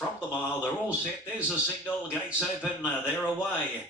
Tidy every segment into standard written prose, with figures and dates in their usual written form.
from the mile. They're all set. There's the signal. Gates open. They're away.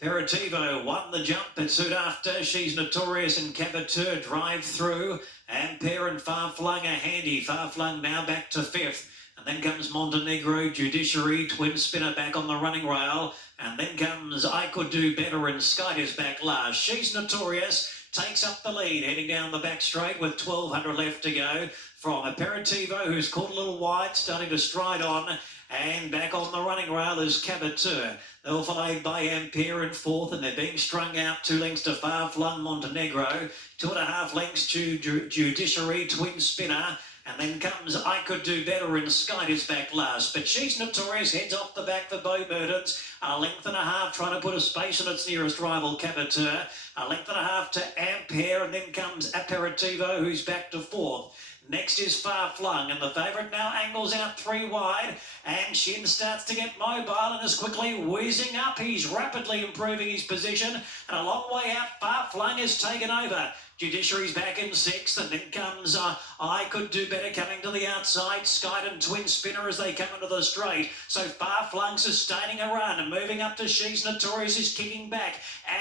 Aperitivo won the jump, but soon after, She's Notorious and Caboteur drive through. Ampere and Far Flung are handy. Far Flung now back to fifth. And then comes Montenegro, Judiciary, Twin Spinner back on the running rail. And then comes I Could Do Better and Sky is back last. She's Notorious takes up the lead, heading down the back straight with 1200 left to go. From Aperitivo, who's caught a little wide, starting to stride on. And back on the running rail is Caboteur. They were followed by Ampere in fourth, and they're being strung out 2 lengths to Far Flung Montenegro, 2.5 lengths to Judiciary, Twin Spinner. And then comes I Could Do Better and Sky is back last. But She's Notorious heads off the back for Bo Mertens. A length and a half trying to put a space on its nearest rival, Caboteur. A length and a half to Ampere, and then comes Aperitivo, who's back to fourth. Next is Far Flung, and the favourite now angles out 3 wide, and Shin starts to get mobile and is quickly whizzing up. He's rapidly improving his position, and a long way out, Far Flung is taken over. Judiciary's back in 6th, and then comes I Could Do Better coming to the outside. Sky and Twin Spinner as they come into the straight. So Far Flung sustaining a run and moving up to She's Notorious is kicking back.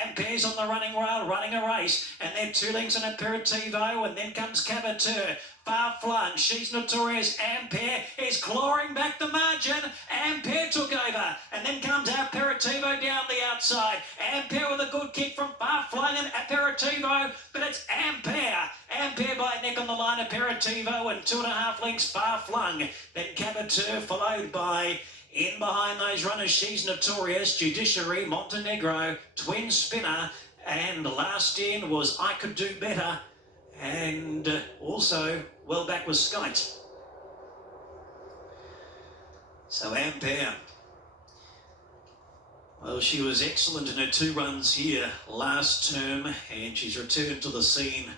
Ampere's on the running rail, running a race, and they're 2 lengths and Aperitivo, and then comes Caboteur. Far Flung, She's Notorious, Ampere is clawing back the margin. Ampere took over, and then comes Aperitivo down the outside. Ampere with a good kick from Far Flung and Aperitivo, but it's Ampere. Ampere by a neck on the line, Aperitivo, and 2.5 lengths Far Flung. Then Caboteur followed by, in behind those runners, She's Notorious, Judiciary, Montenegro, Twin Spinner, and last in was I Could Do Better. And also, well back was Skite. So Ampere, well, she was excellent in her 2 runs here last term, and she's returned to the scene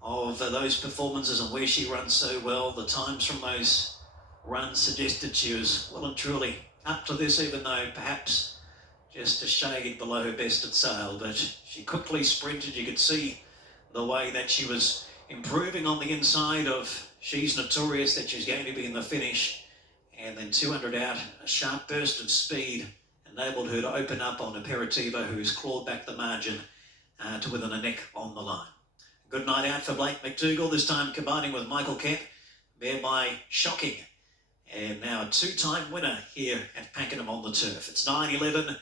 of those performances and where she runs so well. The times from those runs suggested she was well and truly up to this, even though perhaps just a shade below her best at sail. But she quickly sprinted. You could see the way that she was improving on the inside of She's Notorious, that she's going to be in the finish. And then 200 out, a sharp burst of speed enabled her to open up on Aperitivo, who's clawed back the margin to within a neck on the line. Good night out for Blake McDougall, this time combining with Michael Kemp, thereby shocking. And now a 2-time winner here at Pakenham on the turf. It's 9:11.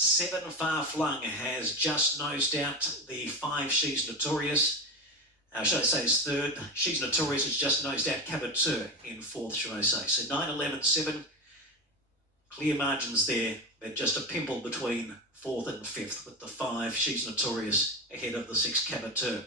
7 Far Flung has just nosed out the 5 She's Notorious. Should I say is third. She's Notorious has just nosed out Caboteur in 4th, should I say. So 9:11, 7. Clear margins there, but just a pimple between 4th and 5th with the 5 She's Notorious ahead of the 6 Caboteur.